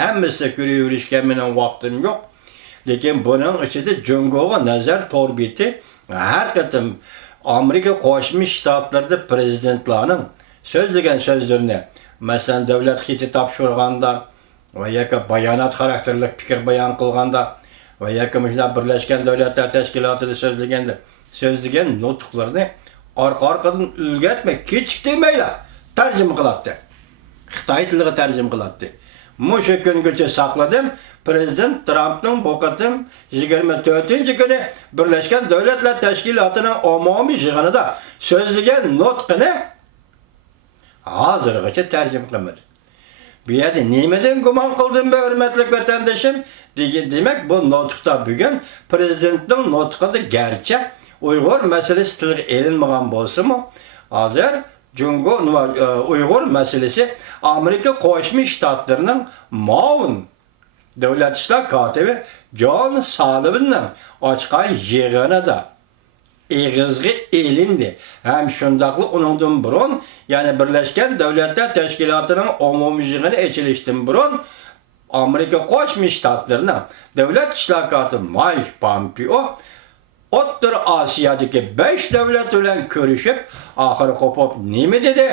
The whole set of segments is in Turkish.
Hemmesi yürüyüşken benim vaktim yok. Lekin bunun içinde Cungo'ya nazar torbiti her katım Amerika Qo'shma Shtatlarida prezidentlarning so'zlagan so'zlarini, masalan, davlat xiti topshirganda va yoki bayonot xarakterli fikr bayon qilganda va yoki Birlashgan Davlatlar Tashkilotida so'zlagan nutqlarni orqa-orqadan o'rgatmay, kechiktirmayla tarjima qiladi. Xitoy tiliga tarjima qiladi. Mushu kungacha saqladim. Prezident Trumpning bu qatim 24-kuni Birlashgan Davlatlar Tashkilotining umumiy yig'inida so'zlagan nutqini hozirgacha tarjima qilmadi. Bu yerda nimadan gumon qildim be hurmatli vatandoshim? Demak, bu nutqda bugun prezidentning nutqida garchi Uyg'ur masalasi tilga elinmagan bo'lsa-mu, hozir Jungo Uyg'ur masalasi Amerika Qo'shma Shtatlarining muavin davlat ishlar kotibi John Sullivanning ochgan yig'inida egizga elindi. Hem shundaqli uningdan burun, ya'ni Birlashgan Davlatlar Tashkilotining umumiy yig'ini ochilishdan burun Amerika Qo'shma Shtatlarining davlat ishlar kotibi Mike Pompeo O'rta Osiyodagi 5 davlat bilan ko'rishib, oxiri qo'pib nima dedi?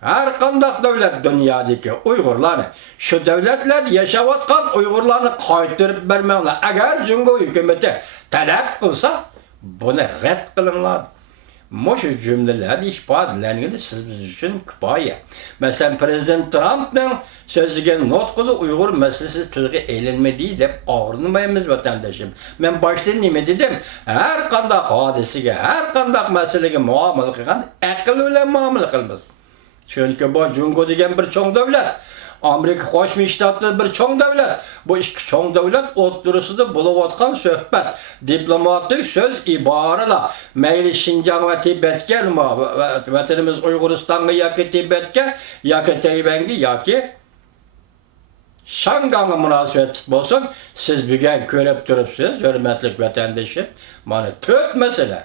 Har qanday davlat dunyodagi Uyg'urlarni, shu davlatlar yashayotgan Uyg'urlarni qaytarib bermanglar. Agar Jungo hukumati talab qilsa, buni rad qilinglar. Mushu jumlalar ifodalangan siz biz uchun kifoya. Masalan, Prezident Trumpning so'zlagan nutqida Uyg'ur masalasi tilga elinmadi deb og'rinmaymiz vatandoshim. Men boshda nima dedim? Har qanday hodisaga, har qanday masalaga muomala qilgan aql bilan muomala qilamiz. Chunki bu Jungo degan bir cho'ng davlat. Amerika Qo'shma Shtatlari bir cho'ng davlat. Bu ikki cho'ng davlat o'rtasida bo'layotgan suhbat, diplomatik so'z iboralar. Mayli Xinjiang va Tibetga, vatanimiz Uyg'uristonga yoki Tibetga, yoki Tayvanga yoki Shanghayga munosabat bo'lsin, siz bugun ko'rib turibsiz, hurmatli vatandoshim. Mana 4 masala.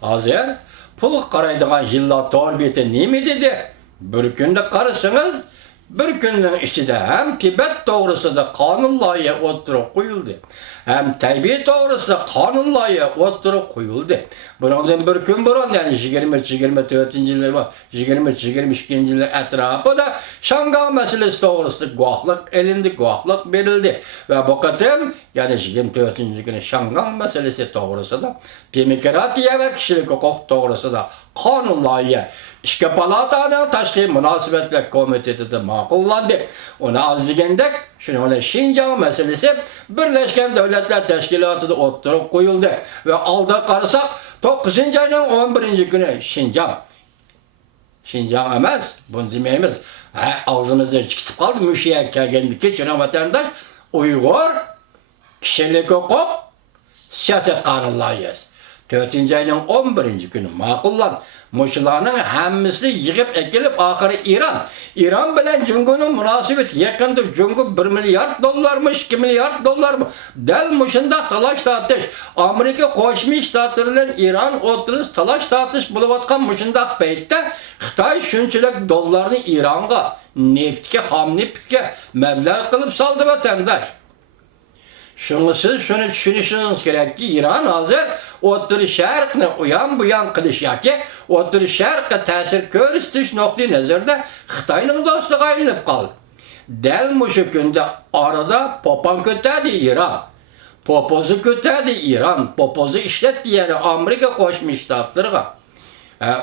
Hozir pul qaraydigan yillar to'rbeti nima dedi? Bir kunda qarasangiz, bir kunning ichida ham Tibet to'g'risida qonun loyiha o'tirib qo'yildi. Ham Tibet to'g'risida qonun loyiha o'tirib qo'yildi. Bundan bir kun burun, ya'ni 23-24-yillar va 23-22-yillar atrofida Shanghay masalasi to'g'risida guvohlik elindi, guvohlik berildi va bu qatim, ya'ni 24-kuni Shanghay masalasi to'g'risida demokratiya va kishilik huquq to'g'risida qonun loyiha İşki Palataning Tashqi Munosabatlar Komitetida ma'qullandi. Uni az degandek, shuni Xinjiang masalasi Birlashgan Davlatlar Tashkilotida o'tirib qo'yildi va oldi qarasak 9-oyning 11-kuni Xinjiang emas, bunu demaymiz. Og'zimizda chiqib qoldi, mushiya kelgandiki, chunki vatandosh Uyg'ur kishilik huquq siyosat qonun loyihasi 4-oyning 11-kuni ma'qullan. Muşlarning hammasi yig'ib ekilib oxiri İran bilan Jungoning munosabati yaqinda Jungo 1 milliard dollarmi, 2 milliard dollarmi? Dal mushunda talash tortish. Amerika Qo'shma Shtatlari bilan İran o'rtasida talash tortish bo'layotgan mushunda paytda Xitoy shunchalik dollarni İranga, neftga, xom neftga mablag' qilib soldi vatandosh. Siz shuni tushunishingiz kerakki, İran hozir O'rta Sharqni uyan qilish yoki O'rta Sharqqa ta'sir ko'rsatish nuqtai nazarda Xitoyning do'stiga aylanib qoldi. Dal mushu kunda orada popon ko'tadi İran. Popozni ko'tadi İran. Popozni ishlatdi, ya'ni Amerika Qo'shma Shtatlariga.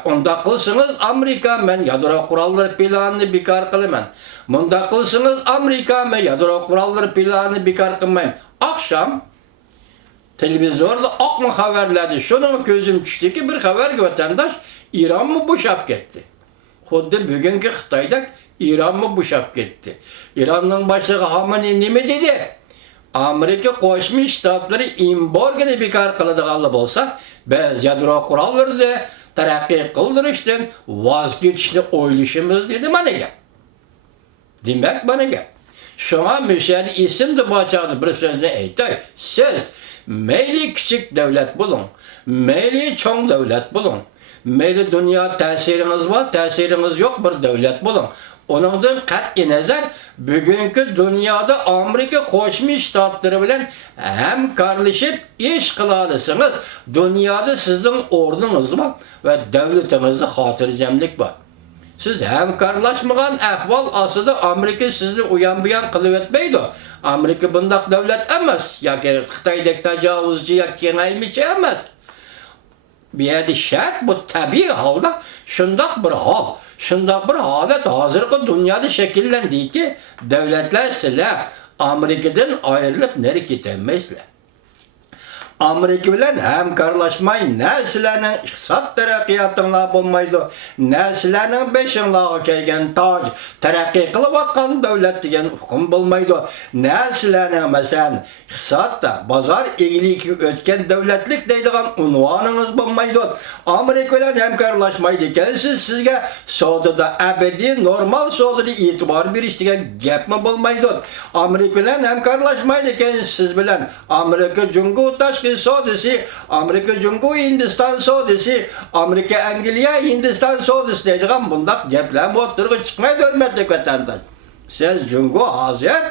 Unda qilsangiz Amerika men yadro qurollari planini bekor qilaman. Bunda qilsangiz Amerika men yadro qurollari planini bekor qilmayman. Akşam televizorda oqma xabarladi. Şunun ko'zim tushdiki, bir xabarga vatandosh İranmi bo'shab ketdi. Xuddi bugungi Xitoyda İranmi bo'shab ketdi. İranning boshlig'i Xamenei nima dedi? Amerika Qo'shma Shtatlari embargoni bekor qiladiganlar bo'lsa, biz yadro qurollarni taraqqiy qildirishdan voz kechishni o'ylashimiz dedi mana gap. Demak, mana gap. Şuna müşahede isim de başardı bir sözle aytay. Siz meyli küçük devlet bulun, meyli çoğun devlet bulun, meyli dünya tesiriniz var, tesiriniz yok bir devlet bulun. Onundan qat'i nazar bugünkü dünyada Amerika Qo'shma Shtatlari bilan hamkorlashib ish qilasınız. Dünyada sizning o'rningiz bor va davlatingizda xotirjamlik bor. Siz hamkorlashmagan ahvol ostida Amerika sizni uyan buyan qilib etmaydi. Amerika bundaq davlat emas, yoki Xitoydek tajovuzchi yoki kengaymichi emas. Bir yerde şart bu tabii halda şundak bir hal, şundak bir halet hazırki dünyada şekillendi ki devletler sizler Amerika'dan ayrılıp nereye gidemezler. Amerika bilen hamkorlaşmay, ne sizlerinin iqtisod taraqqiyotinglar bo'lmaydi, ne sizlerinin beshinlarga kelgan toj, taraqqiy qilayotgan davlat degan hukm bo'lmaydi, ne sizlerinin masalan iqtisodda bozor egiligi o'tgan davlatlik deydigan unvoningiz bo'lmaydi. Amerika bilan hamkorlashmaydi ekansiz, sizga savdoda abadiy normal savdoda e'tibor berish degan gapmi bo'lmaydi. Amerika bilan hamkorlashmaydi ekansiz, siz bilan Amerika Jungo tashqi savdosi, Amerika Jungo Hindiston savdosi, Amerika Angliya Hindiston savdosi deydigan bundaq gaplar o'tirg'i chiqmaydi hurmatli vatandosh. Siz Jungo hozir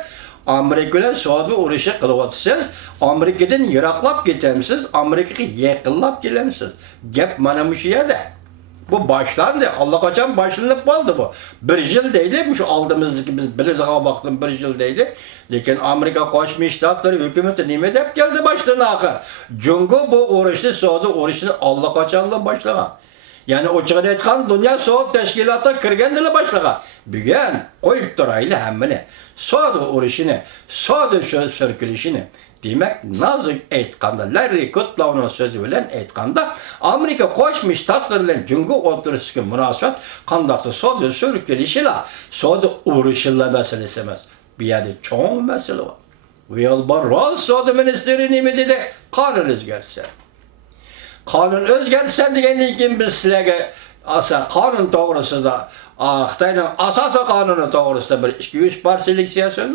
Amerika bilan savdo urushi qilyapsiz, Amerikadan yiroqlab ketamsiz, Amerikaga yaqinlab kelamsiz. Gap mana shu yerda. Bu başlandı. Allah kaçan başlanıp oldu bu. Bir yıl değil, şu aldığımızdaki biz bildiğine baktım bir yıl değil. Lakin Amerika Qo'shma Shtatlar hükümeti nimet hep geldi baştan akır. Jungo bu uğraştı, Suudi uğraştı Allah kaçanla başlagan. Yani o çıkan etkan dünya Suudi teşkilata kirgendiyle başlagan. Bugün koyup durayla hemmini. Suudi uğraşını, Suudi sürkülüşünü. Demek nazik aytganda, Larry Kudlow'un sözü bilen aytganda Amerika Qo'shma Shtatlar bilan Jungo o'tirishga munosabat qandaqdir savdo sürkülüşüla, savdo urushila masalasi emas. Bu yerda cho'ng masala bor. Wilbur savdo ministri nima dedi? Qonun o'zgarsa. Qonun o'zgarsa degandan keyin biz sizlarga qonun to'g'risida Xitoyning asosiy qonuni to'g'risida bir 2-3 parchalik siyosat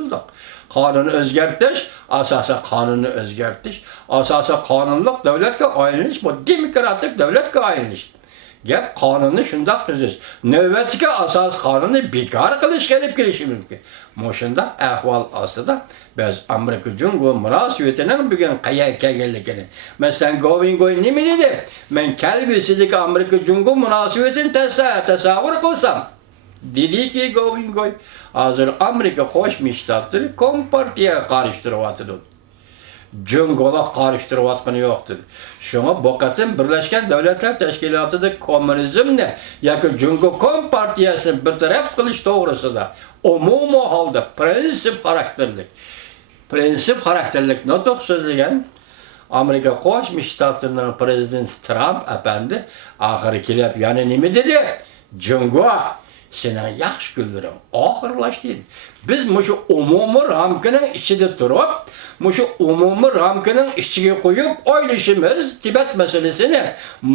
Qonun o'zgartish, asosiy qonunni o'zgartish, asosiy qonunliq davlatga aylanish, bu demokratik davlatga aylanish. Gap qonunni shundoq tuzish. Navbatdagi asos qonunni bekor qilish kelib kelishi mumkin. Mana shunday ahvol ostida biz Amerika Jungo munosabatining bugun qayerga kelganligini, masalan Govingoy nima dedi? Men kelgusidagi Amerika Jungo munosabatini tasavvur qilsam, dediki Govingoy, hozir Amerika Qo'shma Shtatlari Kompartiyaga qarshitiryapti. Jungo'ga qarshitiryotgani yo'qdir. Shunga bu qatim Birlashgan Davlatlar Tashkilotida kommunizmni yoki Jungo Kompartiyasini bartaraf qilish to'g'risida umumiy holda prinsip xarakterlik nutq so'zlagan Amerika Qo'shma Shtatlarining prezidenti Trump apandi oxiri kelib yana nima dedi? Jungo senin yaxshi kunlaring oxirlashdi. Biz mushu umumiy ramkaning ichida turib, mushu umumiy ramkaning ichiga qo'yib o'ylashimiz Tibet masalasini,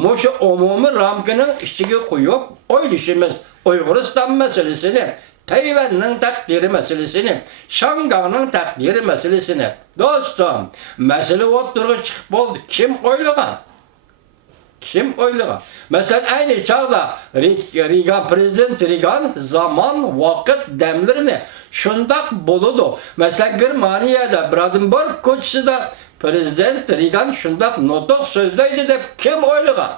mushu umumiy ramkaning ichiga qo'yib o'ylashimiz Uyg'uriston masalasini, Tayvanning taqdiri masalasini, Shangayning taqdiri masalasini. Do'stim, masala o'tirg'i chiqib bo'ldi. Kim o'ylagan? Kim oylagan? Mesela aynı çağda Reagan, Prezident Reagan zaman, vakit demlerini şundak buludu. Mesela Germaniyada, Brandenburg koçusida Prezident Reagan şundak notuk sözleydi de kim oylagan?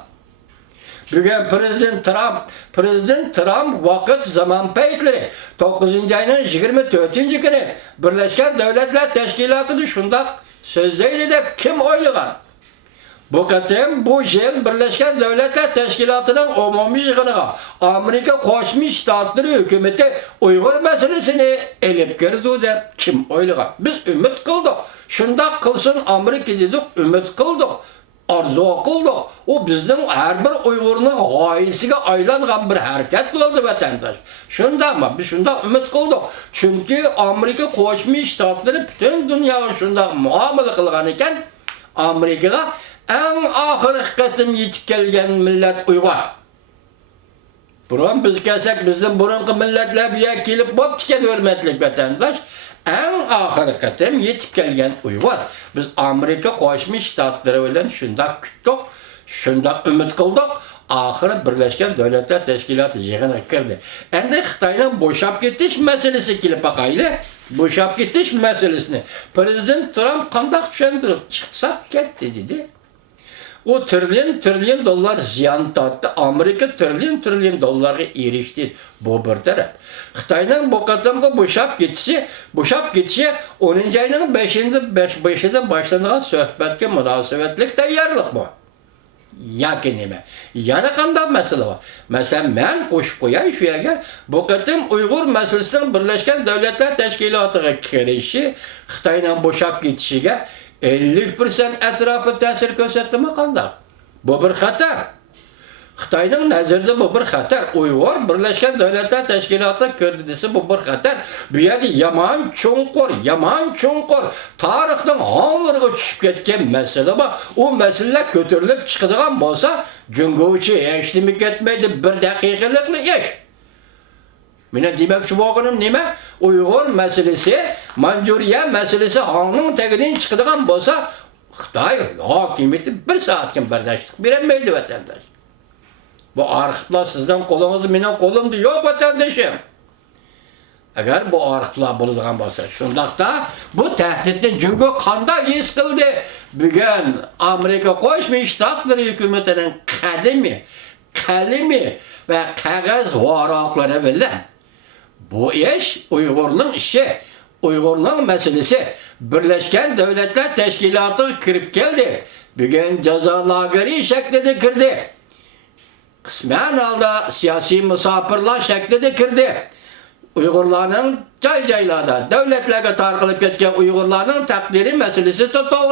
Bugün Prezident Trump vakit zaman peytleri 9. ayının 24. günü Birleşken Devletler Teşkilatı'nı şundak sözleydi de kim oylagan? Bu qatim bu yıl Birleşken Devletler Teşkilatı'nın umumiy yig'iniga Amerika Qo'shma Shtatlari hükümeti Uyg'ur meselesini elib kirdi deb kim o'ylagan? Biz umid qildik. Shundoq qilsin Amerika dedik, umid qildik. Arzu qildik. O bizning har bir Uyg'urning g'oyasiga aylangan bir harakat bo'ldi vatandosh. Shundaqmi? Biz shundoq umid qildik. Chunki Amerika Qo'shma Shtatlari butun dunyoga shundoq muomala qilgan ekan, Amerikaga en ahırı qatim yetib kelgan millat Uyg'ur. Burun biz kelsak, bizning burunqi millatlar bu yerga kelib bo'ptikan hurmatli vatandosh. En ahırı qatim yetib kelgan Uyg'ur. Biz Amerika Qo'shma Shtatlari bilan shundoq kutdik, shundoq umid qildik. ahırı Birleşken Devletler Teşkilatı yığına kirdi. Endi Xitaydan boşap ketiş meselesi kelip bakaylı. Boşap ketiş meselesini. Prezident Trump qandaq tushuntirib chiqsak ketdi dedi. O trilyon dollar ziyan tattı. Amerika trilyon dollarga erişti. Bu bir taraf. Xitayning bu qadamga boşap ketişi 10. ayının 5'inde başlangan söhbetke münasebetlik tayyorlik bu. Yoki nima? Yana qanday masala bor? Masalan, men qo'shib qo'yay shu yerga, bu qatim Uyg'ur masalasining Birlashgan Davlatlar Tashkilotiga kirishi, Xitoydan bo'shab ketishiga 50% atrofi ta'sir ko'rsatdimi qanday? Bu bir xatar. Xitoyning nazarida bu bir xatar. Uyg'ur Birlashgan Davlatlar Tashkilotiga kirdi desa bu bir xatar. Bu yerda yomon cho'nqur tarixning omiriga tushib ketgan masala bor. U masala ko'tarilib chiqadigan bo'lsa, jungovchi hech nima ketmaydi, bir daqiqalikni ish. Meni demoqchi bo'lganim nima? Uyg'ur masalasi, Manjuriya masalasi hongning tagidan chiqadigan bo'lsa, Xitoy hokimiyati bir soatga bardashlik bermaydi vatandosh. Bu arxivlar sizden kolunuz, benim kolumda yok vatandaşım. Eğer bu arxivlar bulunduğun olsa, şundaqda bu tehditni çünkü qanday his qildi? Bugün Amerika Qo'shma Shtatlar hukumatining qalimi ve qog'oz varaqlari bilan bu ish Uyg'urning ishi, Uyg'urning masalasi Birleşken Devletler Teşkilatı'na kirib keldi. Bugün jazo lageri shaklida kirdi. Kısmen halde siyasi misafirler şeklinde kirdi. Uygurlarning joy-joylarda, devletlerge tarqılıp ketken Uygurlarning takdiri meselesi to'g'ri